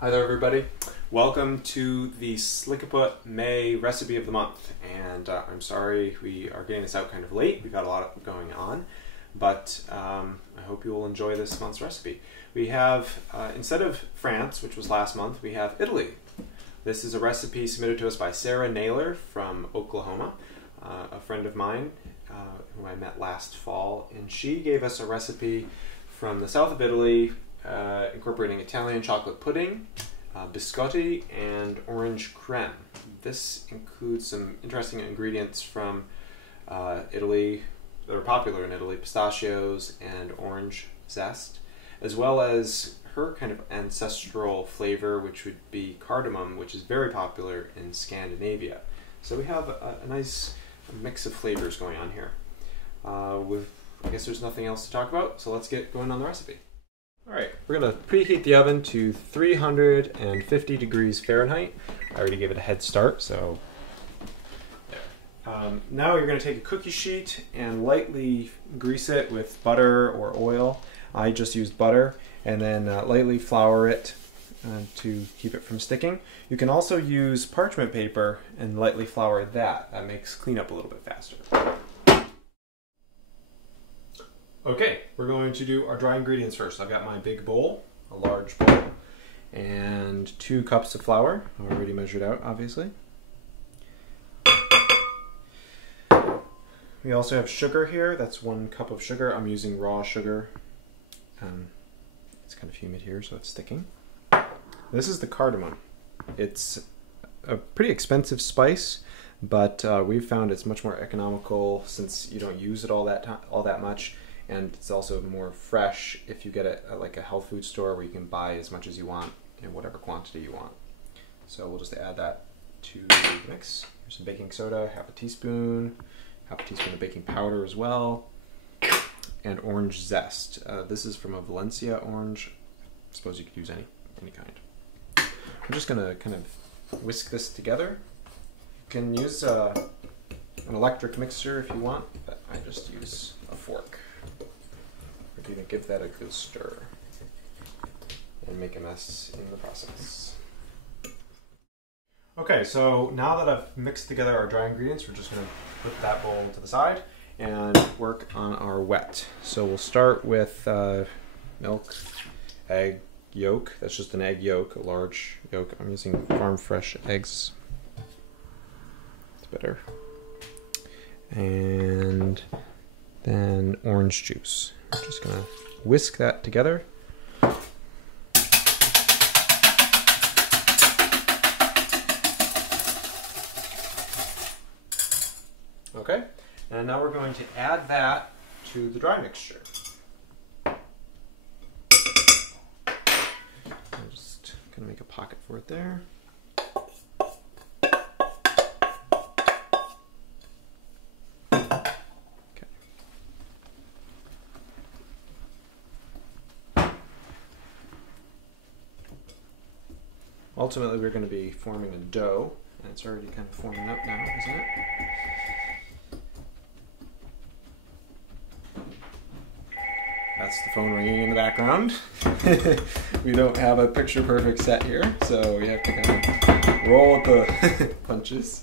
Hi there everybody. Welcome to the Slickepott May recipe of the month, and I'm sorry we are getting this out kind of late. We've got a lot going on, but I hope you will enjoy this month's recipe. We have, instead of France, which was last month, we have Italy. This is a recipe submitted to us by Sarah Naylor from Oklahoma, a friend of mine who I met last fall, and she gave us a recipe from the south of Italy incorporating Italian chocolate pudding, biscotti, and orange creme. This includes some interesting ingredients from Italy that are popular in Italy: pistachios and orange zest, as well as her kind of ancestral flavor, which would be cardamom, which is very popular in Scandinavia. So we have a nice mix of flavors going on here. I guess there's nothing else to talk about, so let's get going on the recipe. Alright, we're going to preheat the oven to 350 degrees Fahrenheit. I already gave it a head start, so there. Now you're going to take a cookie sheet and lightly grease it with butter or oil. I just used butter, and then lightly flour it to keep it from sticking. You can also use parchment paper and lightly flour that. That makes cleanup a little bit faster. Okay, we're going to do our dry ingredients first. I've got my big bowl, a large bowl, and 2 cups of flour, already measured out, obviously. We also have sugar here. That's 1 cup of sugar. I'm using raw sugar. It's kind of humid here, so it's sticking. This is the cardamom. It's a pretty expensive spice, but we've found it's much more economical since you don't use it all that much. And it's also more fresh if you get it at like a health food store where you can buy as much as you want in whatever quantity you want. So we'll just add that to the mix. Here's some baking soda, half a teaspoon of baking powder as well, and orange zest. This is from a Valencia orange. I suppose you could use any kind. I'm just gonna kind of whisk this together. You can use an electric mixer if you want, but I just use a fork. We're going to give that a good stir and make a mess in the process. Okay, so now that I've mixed together our dry ingredients, we're just going to put that bowl to the side and work on our wet. So we'll start with milk, egg yolk. That's just an egg yolk, a large yolk. I'm using farm fresh eggs. It's better. And then orange juice. I'm just going to whisk that together. Okay, and now we're going to add that to the dry mixture. I'm just going to make a pocket for it there. Ultimately, we're going to be forming a dough, and it's already kind of forming up now, isn't it? That's the phone ringing in the background. We don't have a picture-perfect set here, so we have to kind of roll with the punches.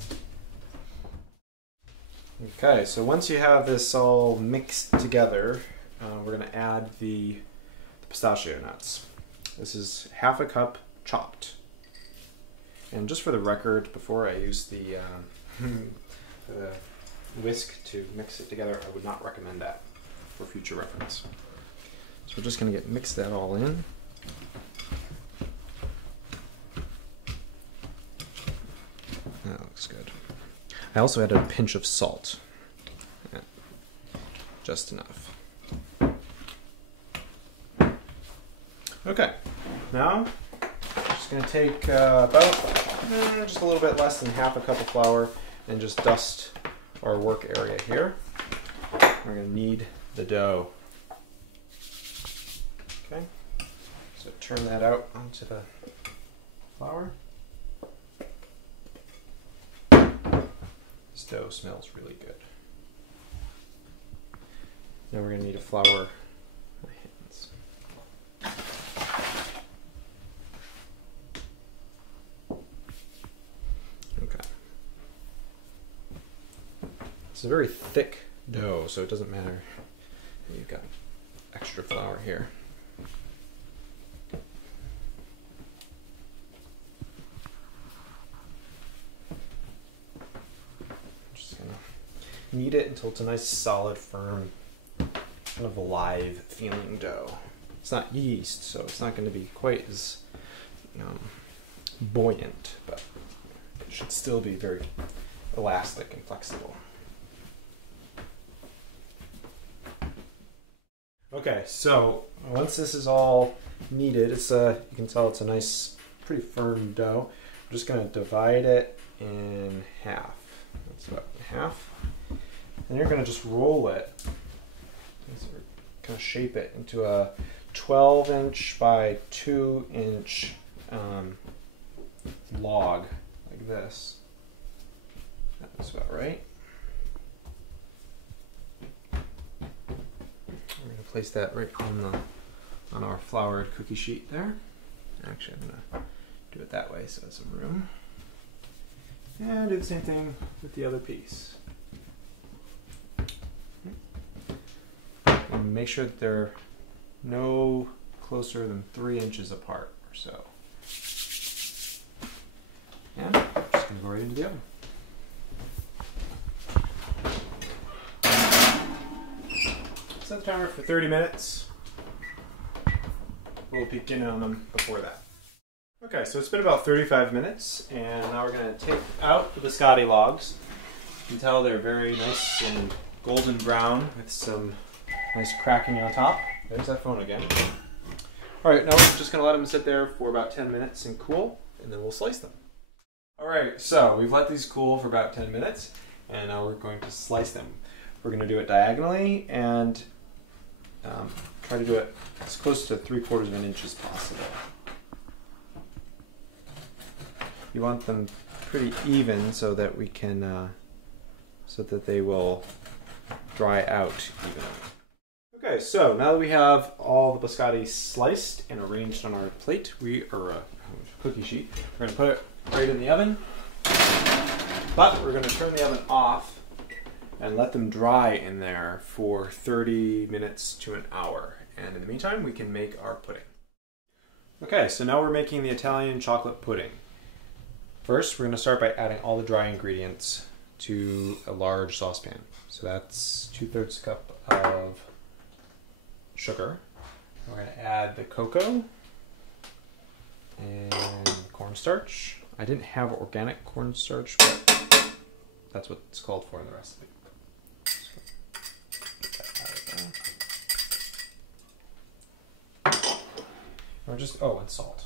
Okay, so once you have this all mixed together, we're going to add the pistachio nuts. This is half a cup chopped. And just for the record, before I use the whisk to mix it together, I would not recommend that for future reference. So we're just going to mix that all in. That looks good. I also added a pinch of salt. Yeah, just enough. Okay, now just going to take about just a little bit less than half a cup of flour and just dust our work area here. We're going to knead the dough. Okay, so turn that out onto the flour. This dough smells really good. Now we're going to need to flour my hands. a very thick dough, so it doesn't matter. You've got extra flour here. Just gonna knead it until it's a nice, solid, firm, kind of alive feeling dough. It's not yeast, so it's not going to be quite as buoyant, but it should still be very elastic and flexible. Okay, so once this is all kneaded, it's you can tell it's a nice, pretty firm dough. I'm just going to divide it in half. That's about half. And you're going to just roll it, kind of shape it into a 12-inch by 2-inch log, like this. That's about right. We're going to place that right on our floured cookie sheet there. Actually, I'm going to do it that way so there's some room. And do the same thing with the other piece. And make sure that they're no closer than 3 inches apart or so. And I'm just going to go right into the oven. Set the timer for 30 minutes. We'll peek in on them before that. Okay, so it's been about 35 minutes, and now we're going to take out the biscotti logs. You can tell they're very nice and golden brown with some nice cracking on top. There's that phone again. Alright, now we're just going to let them sit there for about 10 minutes and cool, and then we'll slice them. Alright, so we've let these cool for about 10 minutes, and now we're going to slice them. We're going to do it diagonally and try to do it as close to 3/4 of an inch as possible. You want them pretty even so that we can, so that they will dry out evenly. Okay, so now that we have all the biscotti sliced and arranged on our plate, cookie sheet, we're going to put it right in the oven, but we're going to turn the oven off and let them dry in there for 30 minutes to an hour. And in the meantime, we can make our pudding. Okay, so now we're making the Italian chocolate pudding. First, we're going to start by adding all the dry ingredients to a large saucepan. So that's 2/3 cup of sugar. We're going to add the cocoa and cornstarch. I didn't have organic cornstarch, but that's what it's called for in the recipe. And salt.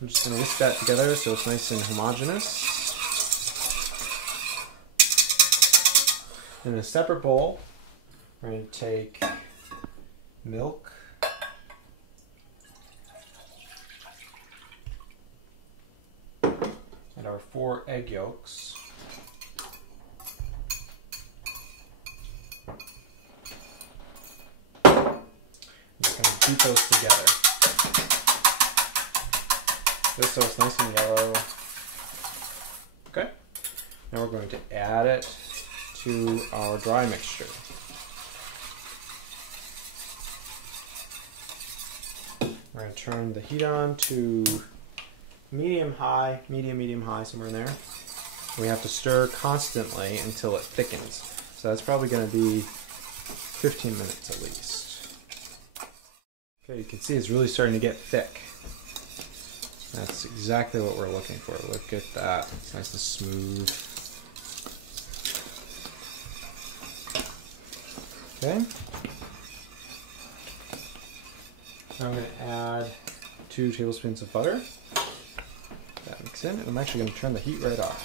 I'm just going to whisk that together so it's nice and homogeneous. In a separate bowl, we're going to take milk, and our 4 egg yolks. Beat those together. Just so it's nice and yellow. Okay. Now we're going to add it to our dry mixture. We're going to turn the heat on to medium, medium-high, somewhere in there. We have to stir constantly until it thickens. So that's probably going to be 15 minutes at least. Okay, you can see it's really starting to get thick. That's exactly what we're looking for. Look at that. It's nice and smooth. Okay. Now I'm going to add 2 tablespoons of butter. That mix in, and I'm actually going to turn the heat right off.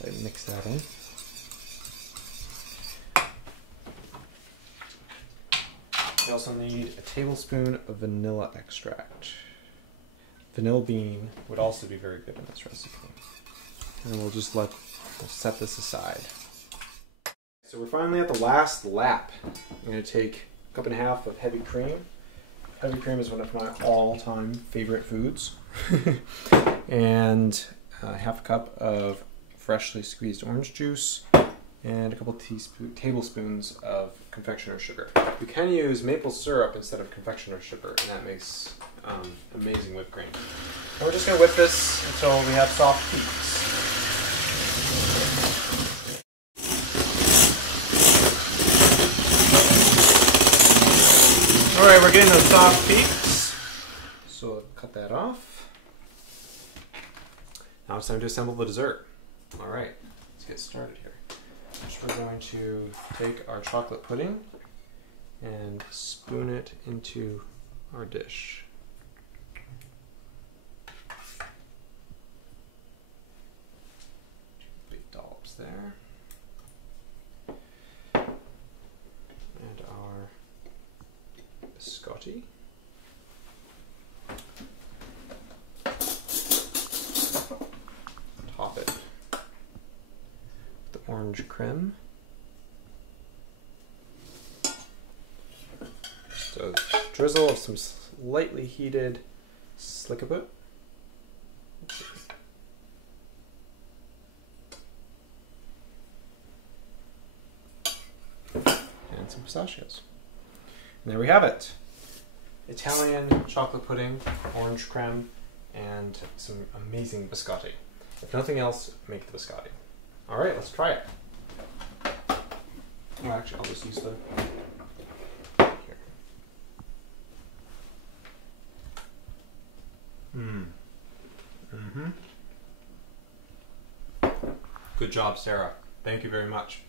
So I mix that in. We also need a tablespoon of vanilla extract. Vanilla bean would also be very good in this recipe. And we'll set this aside. So we're finally at the last lap. I'm going to take a 1.5 cups of heavy cream. Heavy cream is one of my all-time favorite foods. And 1/2 cup of freshly squeezed orange juice, and a couple tablespoons of confectioner's sugar. You can use maple syrup instead of confectioner's sugar, and that makes amazing whipped cream. And we're just going to whip this until we have soft peaks. Alright, we're getting those soft peaks, so cut that off. Now it's time to assemble the dessert. Alright, let's get started here. First we're going to take our chocolate pudding and spoon it into our dish. Big dollops there. And our biscotti. Top it with the orange creme. Just a drizzle of some slightly heated Slickepott. And some pistachios. And there we have it. Italian chocolate pudding, orange creme, and some amazing biscotti. If nothing else, make the biscotti. Alright, let's try it. Oh, actually, I'll just use the... Here. Good job, Sarah. Thank you very much.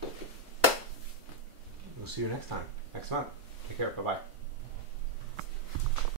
We'll see you next time, next month. Take care. Bye-bye.